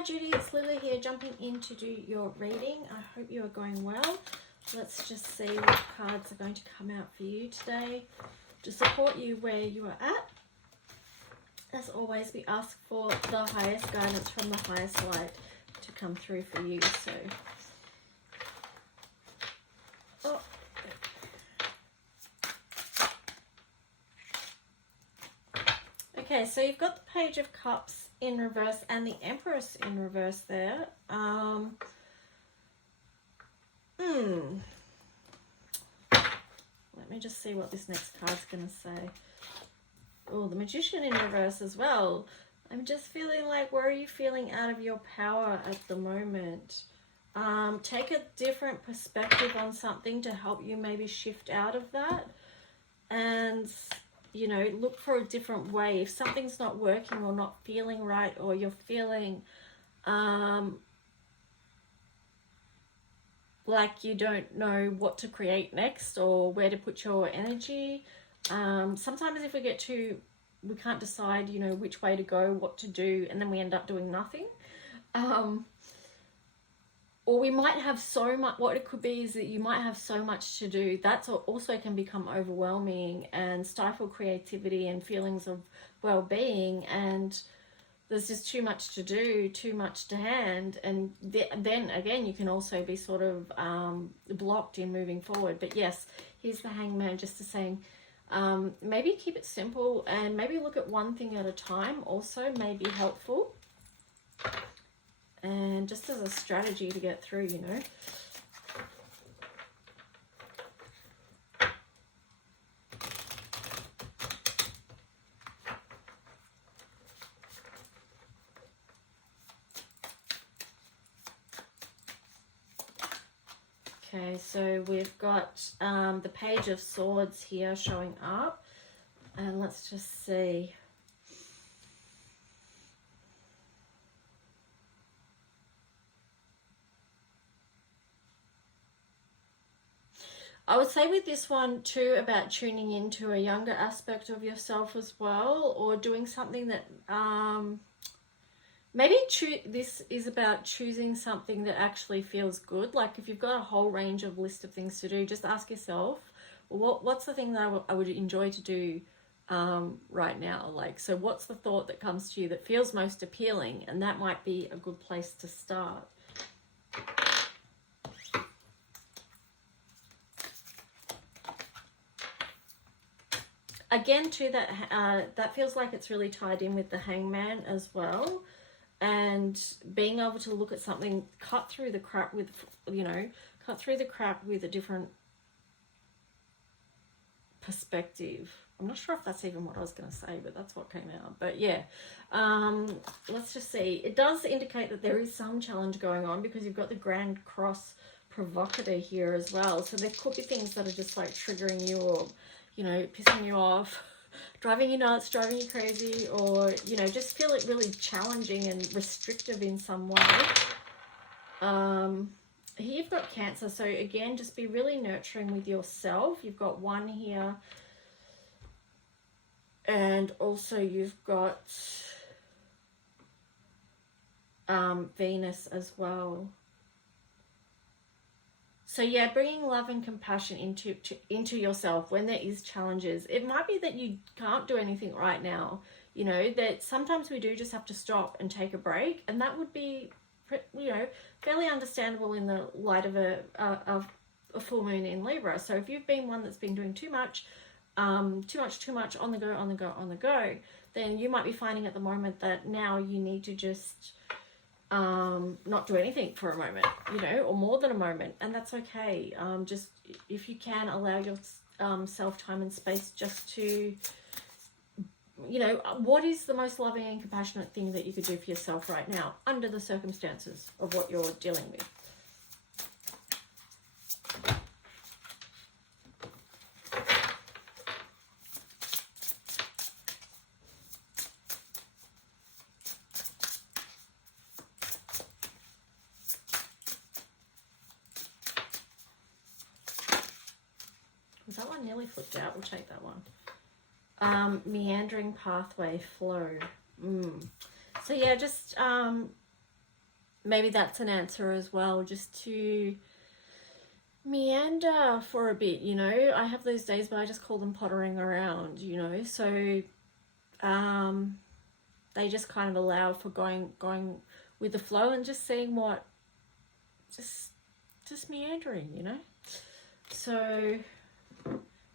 Hi Judy, it's Lily here, jumping in to do your reading. I hope you are going well. Let's just see what cards are going to come out for you today to support you where you are at. As always, we ask for the highest guidance from the highest light to come through for you. So, okay, so you've got the Page of Cups in reverse and the Empress in reverse there. Let me just see what this next card's going to say. Oh, the Magician in reverse as well. I'm just feeling like, where are you feeling out of your power at the moment? Take a different perspective on something to help you maybe shift out of that. And, you know, look for a different way. If something's not working or not feeling right, or you're feeling like you don't know what to create next or where to put your energy. Sometimes if we get we can't decide, you know, which way to go, what to do, and then we end up doing nothing. Or we might have so much, what it could be is that you might have so much to do. That's also can become overwhelming and stifle creativity and feelings of well-being, and there's just too much to do, too much to hand, and then again you can also be sort of blocked in moving forward. But yes, here's the Hangman just to saying, maybe keep it simple and maybe look at one thing at a time also may be helpful, and just as a strategy to get through, you know. Okay, so we've got the Page of Swords here showing up, and let's just see. I would say with this one too about tuning into a younger aspect of yourself as well, or doing something that maybe this is about choosing something that actually feels good. Like if you've got a whole range of list of things to do, just ask yourself, what's the thing that I would enjoy to do right now? Like, so what's the thought that comes to you that feels most appealing? And that might be a good place to start. Again too, that feels like it's really tied in with the Hangman as well. And being able to look at something, cut through the crap with, you know, cut through the crap with a different perspective. I'm not sure if that's even what I was going to say, but that's what came out. But yeah, let's just see. It does indicate that there is some challenge going on because you've got the Grand Cross Provocateur here as well. So there could be things that are just like triggering you, or, you know, pissing you off, driving you nuts, driving you crazy, or, you know, just feel it really challenging and restrictive in some way. Here you've got Cancer, so again, just be really nurturing with yourself. You've got one here, and also you've got Venus as well. So yeah, bringing love and compassion into yourself when there is challenges. It might be that you can't do anything right now, you know, that sometimes we do just have to stop and take a break, and that would be, you know, fairly understandable in the light of a full moon in Libra. So if you've been one that's been doing too much on the go, then you might be finding at the moment that now you need to just not do anything for a moment, you know, or more than a moment, and that's okay. Just if you can allow yourself time and space just to, you know, what is the most loving and compassionate thing that you could do for yourself right now under the circumstances of what you're dealing with. That one nearly flipped out. We'll take that one. Meandering pathway, flow. So yeah, just maybe that's an answer as well, just to meander for a bit, you know. I have those days, but I just call them pottering around, you know. So they just kind of allow for going with the flow and just seeing what, just meandering, you know. So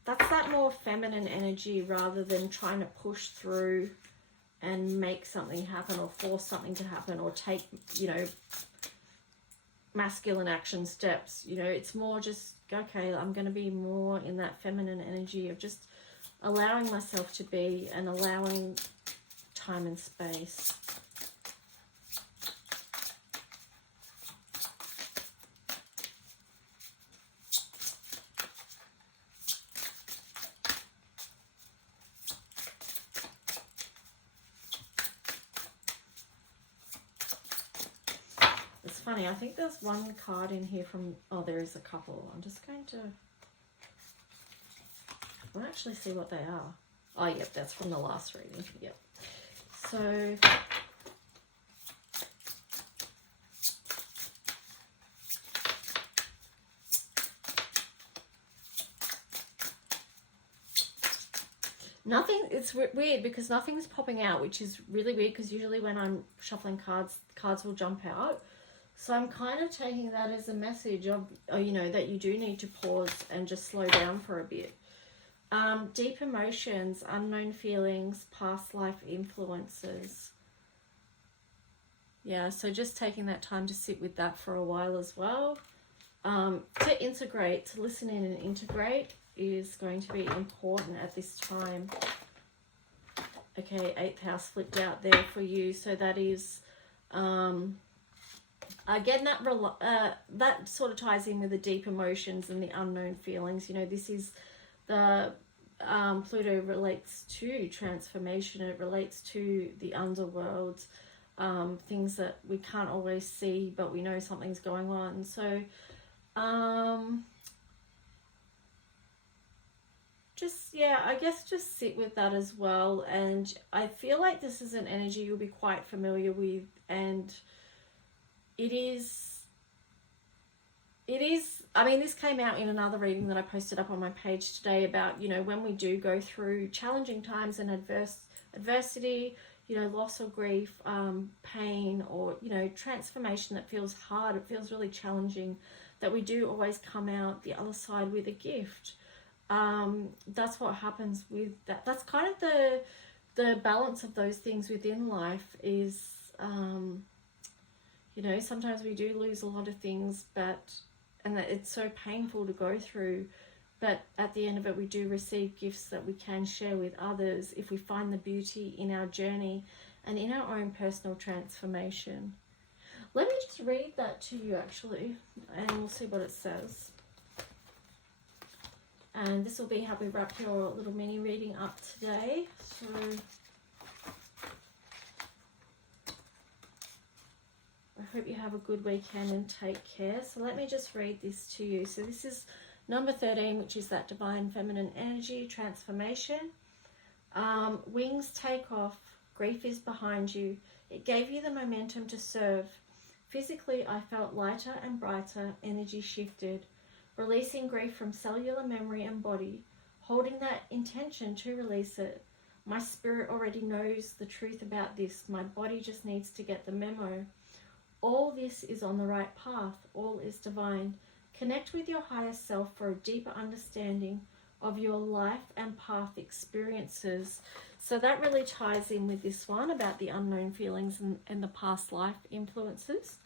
that's that more feminine energy, rather than trying to push through and make something happen or force something to happen or take, you know, masculine action steps. You know, it's more just, okay, I'm going to be more in that feminine energy of just allowing myself to be and allowing time and space. It's funny, I think there's one card in here from, oh, there is a couple. I'm just going to, I'll actually see what they are. Oh, yep, that's from the last reading. Yep. So nothing, it's weird because nothing's popping out, which is really weird because usually when I'm shuffling cards will jump out. So I'm kind of taking that as a message of, you know, that you do need to pause and just slow down for a bit. Deep emotions, unknown feelings, past life influences. Yeah, so just taking that time to sit with that for a while as well. To integrate, to listen in and integrate is going to be important at this time. Okay, 8th house flipped out there for you. So that is, again, that sort of ties in with the deep emotions and the unknown feelings. You know, this is the Pluto relates to transformation. It relates to the underworld, things that we can't always see, but we know something's going on. So just, yeah, I guess just sit with that as well. And I feel like this is an energy you'll be quite familiar with, and it is, I mean, this came out in another reading that I posted up on my page today about, you know, when we do go through challenging times and adversity, you know, loss or grief, pain, or, you know, transformation that feels hard, it feels really challenging, that we do always come out the other side with a gift. That's what happens with that. That's kind of the balance of those things within life is, you know, sometimes we do lose a lot of things, and that it's so painful to go through, but at the end of it, we do receive gifts that we can share with others if we find the beauty in our journey and in our own personal transformation. Let me just read that to you, actually, and we'll see what it says. And this will be how we wrap your little mini reading up today. So I hope you have a good weekend and take care. So let me just read this to you. So this is number 13, which is that divine feminine energy transformation. Wings take off. Grief is behind you. It gave you the momentum to serve. Physically, I felt lighter and brighter. Energy shifted. Releasing grief from cellular memory and body. Holding that intention to release it. My spirit already knows the truth about this. My body just needs to get the memo. All this is on the right path. All is divine. Connect with your higher self for a deeper understanding of your life and path experiences. So that really ties in with this one about the unknown feelings and the past life influences.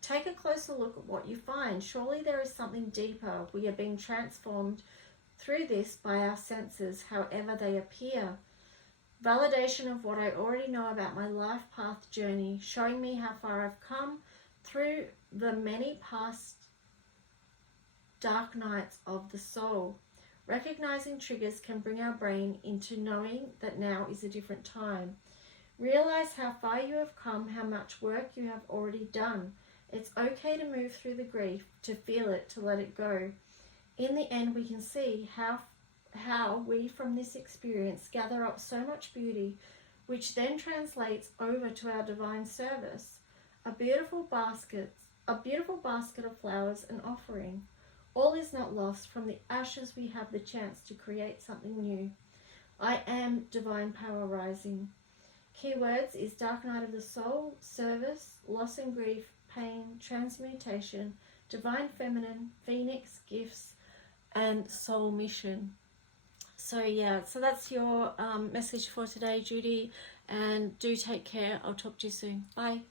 Take a closer look at what you find. Surely there is something deeper. We are being transformed through this by our senses, however they appear. Validation of what I already know about my life path journey, showing me how far I've come through the many past dark nights of the soul. Recognizing triggers can bring our brain into knowing that now is a different time. Realize how far you have come, how much work you have already done. It's okay to move through the grief, to feel it, to let it go. In the end, we can see how we from this experience gather up so much beauty which then translates over to our divine service. A beautiful basket of flowers and offering. All is not lost. From the ashes we have the chance to create something new. I am divine power rising. Keywords is dark night of the soul, service, loss and grief, pain, transmutation, divine feminine, phoenix, gifts, and soul mission. So yeah, so that's your message for today, Judy, and do take care. I'll talk to you soon. Bye.